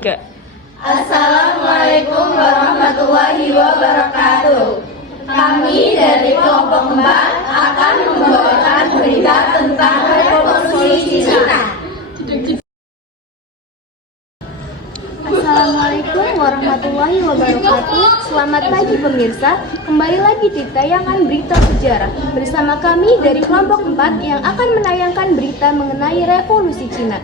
Assalamualaikum warahmatullahi wabarakatuh. Kami dari kelompok 4 akan membawakan berita tentang revolusi Cina. Assalamualaikum warahmatullahi wabarakatuh. Selamat pagi pemirsa. Kembali lagi di tayangan berita sejarah bersama kami dari kelompok 4 yang akan menayangkan berita mengenai revolusi Cina.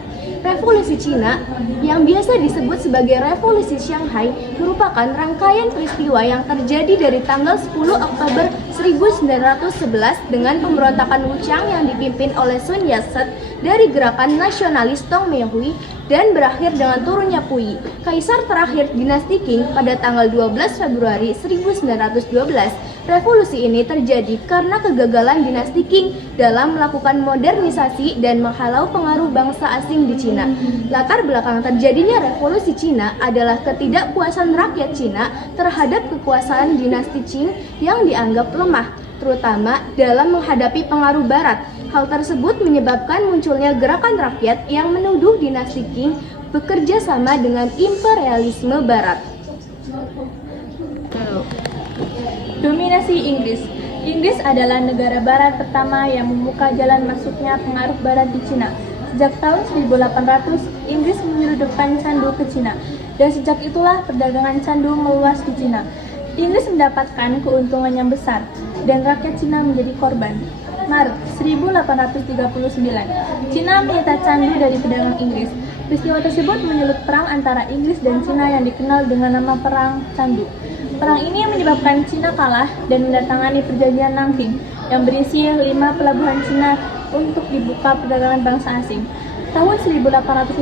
Revolusi Cina yang biasa disebut sebagai Revolusi Shanghai merupakan rangkaian peristiwa yang terjadi dari tanggal 10 Oktober 1911 dengan pemberontakan Wuchang yang dipimpin oleh Sun Yat-sen dari gerakan nasionalis Tongmeihui dan berakhir dengan turunnya Puyi, kaisar terakhir dinasti Qing pada tanggal 12 Februari 1912. Revolusi ini terjadi karena kegagalan dinasti Qing dalam melakukan modernisasi dan menghalau pengaruh bangsa asing di Cina. Latar belakang terjadinya revolusi Cina adalah ketidakpuasan rakyat Cina terhadap kekuasaan dinasti Qing yang dianggap lemah, terutama dalam menghadapi pengaruh Barat. Hal tersebut menyebabkan munculnya gerakan rakyat yang menuduh dinasti Qing bekerja sama dengan imperialisme Barat. Dominasi Inggris. Inggris adalah negara barat pertama yang membuka jalan masuknya pengaruh barat di Cina. Sejak tahun 1800, Inggris menyeludupkan candu ke Cina, dan sejak itulah perdagangan candu meluas di Cina. Inggris mendapatkan keuntungan yang besar, dan rakyat Cina menjadi korban. Maret 1839, Cina menyita candu dari pedagang Inggris. Peristiwa tersebut menyulut perang antara Inggris dan Cina yang dikenal dengan nama Perang Candu. Perang ini menyebabkan Cina kalah dan mendatangani perjanjian Nanking yang berisi 5 pelabuhan Cina untuk dibuka perdagangan bangsa asing. Tahun 1856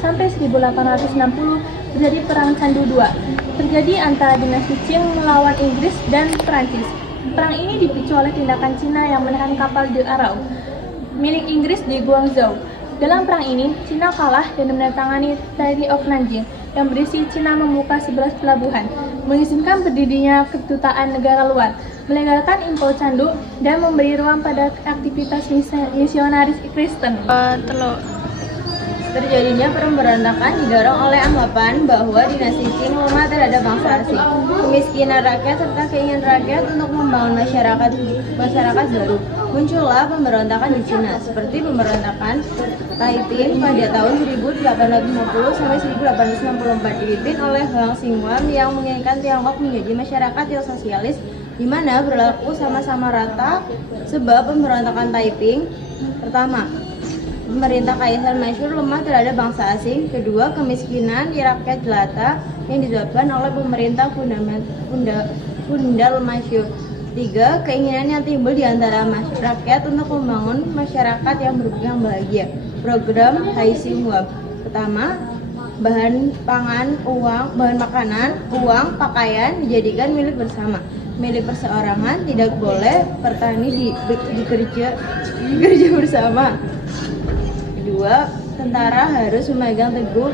sampai 1860 terjadi Perang Candu II, terjadi antara dinasti Qing melawan Inggris dan Perancis. Perang ini dipicu oleh tindakan Cina yang menahan kapal The Arrow milik Inggris di Guangzhou. Dalam perang ini, Cina kalah dan menandatangani Treaty of Nanjing yang berisi Cina membuka 11 pelabuhan, mengizinkan berdirinya kedutaan negara luar, melegalkan impor candu, dan memberi ruang pada aktivitas misionaris Kristen. Terjadinya pemberontakan didorong oleh anggapan bahwa dinasti Qing lemah terhadap bangsa asing, kemiskinan rakyat serta keinginan rakyat untuk membangun masyarakat baru. Muncullah pemberontakan di Cina, seperti pemberontakan Taiping pada tahun 1850 sampai 1864 dipimpin oleh Huang Xingwan yang menginginkan Tiongkok menjadi masyarakat yang sosialis di mana berlaku sama-sama rata. Sebab pemberontakan Taiping: pertama, pemerintah Kaisar Manchu lemah terhadap bangsa asing. Kedua, kemiskinan di rakyat jelata yang disebabkan oleh pemerintah Feodal Manchu. Tiga, keinginan yang timbul di antara rakyat untuk membangun masyarakat yang bahagia. Program Hai Xinhua. Pertama, bahan makanan, uang, pakaian dijadikan milik bersama. Milik perseorangan, tidak boleh petani dikerja bersama. Kedua, tentara harus memegang teguh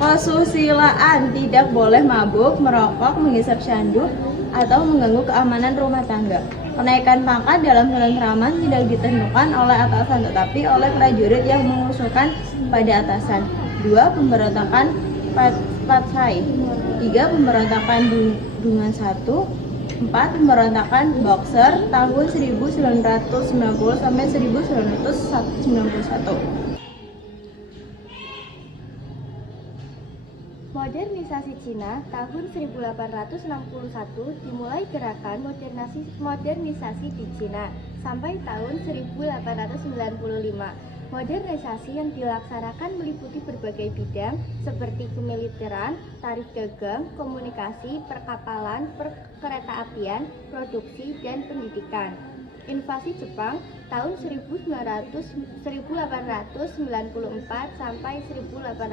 kesusilaan, tidak boleh mabuk, merokok, menghisap candu, atau mengganggu keamanan rumah tangga. Kenaikan pangkat dalam ketentraman tidak ditentukan oleh atasan tetapi oleh prajurit yang mengusulkan pada atasan. 2. Pemberontakan Patsai. 3. Pemberontakan Dungan 1. 4. Pemberontakan Boxer tahun 1990 sampai 1991. Modernisasi Cina tahun 1861 dimulai gerakan modernisasi di Cina sampai tahun 1895. Modernisasi yang dilaksanakan meliputi berbagai bidang seperti kemiliteran, tarif dagang, komunikasi, perkapalan, perkeretaapian, produksi, dan pendidikan. Invasi Jepang tahun 1894 sampai 1895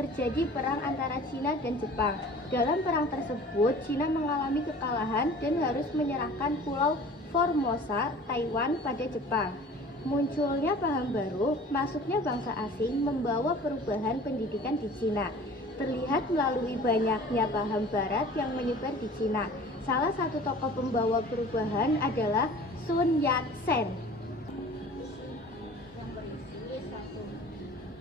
terjadi perang antara Cina dan Jepang. Dalam perang tersebut, Cina mengalami kekalahan dan harus menyerahkan Pulau Formosa, Taiwan pada Jepang. Munculnya paham baru, masuknya bangsa asing membawa perubahan pendidikan di Cina. Terlihat melalui banyaknya paham barat yang menyebar di Cina. Salah satu tokoh pembawa perubahan adalah Sun Yat-sen.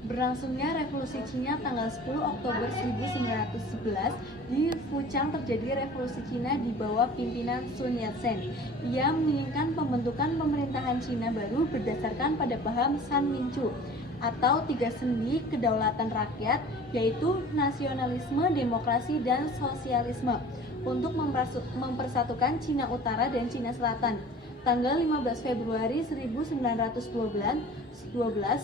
Berlangsungnya Revolusi Cina tanggal 10 Oktober 1911, di Fuchang terjadi Revolusi Cina di bawah pimpinan Sun Yat-sen. Ia menginginkan pembentukan pemerintahan Cina baru berdasarkan pada paham San Mincu atau tiga sendi kedaulatan rakyat, yaitu nasionalisme, demokrasi, dan sosialisme, untuk mempersatukan Cina Utara dan Cina Selatan. Tanggal 15 Februari 1912,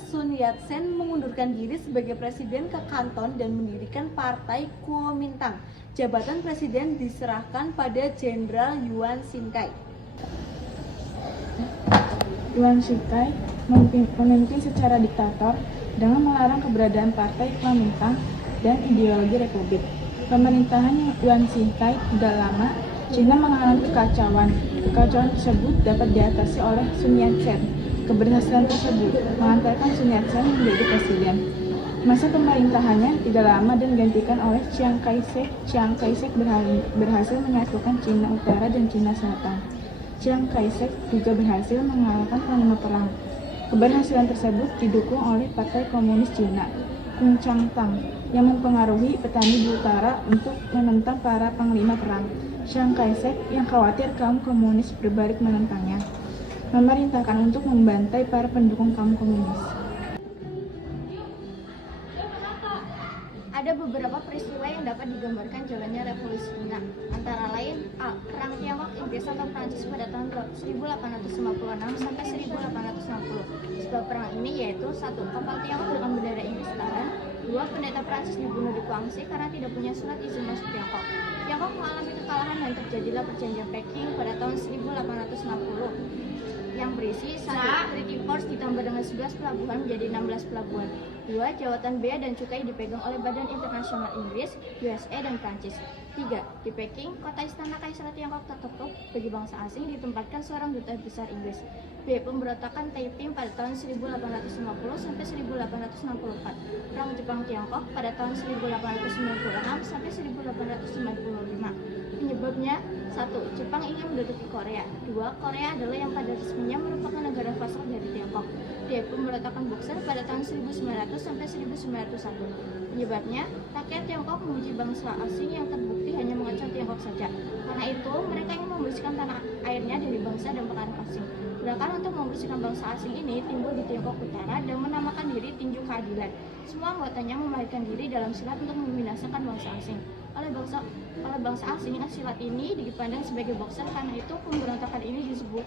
Sun Yat-sen mengundurkan diri sebagai presiden ke Kanton dan mendirikan Partai Kuomintang. Jabatan presiden diserahkan pada Jenderal Yuan Shikai. Yuan Shikai memimpin secara diktator dengan melarang keberadaan Partai Kuomintang dan ideologi republik. Pemerintahan Yuan Shikai tidak lama, Cina mengalami kekacauan. Kekacauan tersebut dapat diatasi oleh Sun Yat-sen. Keberhasilan tersebut mengantarkan Sun Yat-sen menjadi presiden. Masa pemerintahannya tidak lama dan digantikan oleh Chiang Kai-shek. Chiang Kai-shek berhasil menyatukan Cina Utara dan Cina Selatan. Chiang Kai-shek juga berhasil mengalahkan panglima perang. Keberhasilan tersebut didukung oleh Partai Komunis Cina, Kuomintang, yang mempengaruhi petani di utara untuk menentang para panglima perang. Chiang Kai-shek yang khawatir kaum komunis berbalik menentangnya, memerintahkan untuk membantai para pendukung kaum komunis. Ada beberapa peristiwa yang dapat digambarkan jalannya revolusi Cina, antara lain A. Perang Tiongkok Inggris atau Prancis pada tahun 1856 sampai 1860. Sebab perang ini yaitu 1. Kapal Tiongkok dengan bendera Inggris tahan. 2. Pendeta Prancis dibunuh di Guangxi karena tidak punya surat izin masuk Tiongkok. Tiongkok mengalami kekalahan dan terjadilah perjanjian Peking pada tahun 1860 yang berisi 1. Treaty Force ditambah dengan 11 pelabuhan menjadi 16 pelabuhan. 2. Jawatan bea dan cukai dipegang oleh Badan Internasional Inggris, USA, dan Prancis. 3. Di Peking, kota istana Kaisar Tiongkok tertutup bagi bangsa asing ditempatkan seorang duta besar Inggris. B. Pemberontakan Taiping pada tahun 1850 sampai 1864. Perang Jepang-Tiongkok pada tahun 1896 sampai 1895. Penyebabnya 1. Jepang ingin menduduki Korea. 2. Korea adalah yang pada resminya merupakan negara vassal dari Tiongkok. D. Pemberontakan Boxer pada tahun 1900 sampai 1901. Penyebabnya, rakyat Tiongkok memuji bangsa asing yang terbukti hanya mengacau Tiongkok saja. Karena itu, mereka ingin membersihkan tanah airnya dari bangsa dan pengaruh asing. Gerakan untuk membersihkan bangsa asing ini timbul di Tiongkok Utara dan menamakan diri Tinju Keadilan. Semua anggotanya melahirkan diri dalam silat untuk membinasakan bangsa asing. Oleh bangsa asing, silat ini dipandang sebagai Boxer, karena itu pemberontakan ini disebut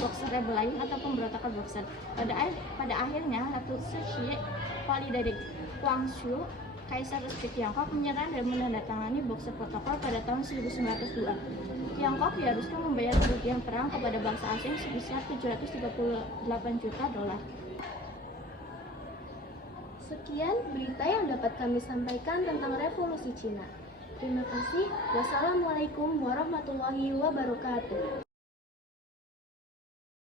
Boxer Rebellion atau pemberontakan Boxer. Pada akhirnya, Ratu Cixi, wali dari Guangzhou, Kaisar resmi Tiongkok, menyerang dan menandatangani Boxer Protocol pada tahun 1902. Tiongkok diharuskan membayar kerugian perang kepada bangsa asing sebesar 738 juta dolar. Sekian berita yang dapat kami sampaikan tentang revolusi Cina. Terima kasih. Wassalamualaikum warahmatullahi wabarakatuh.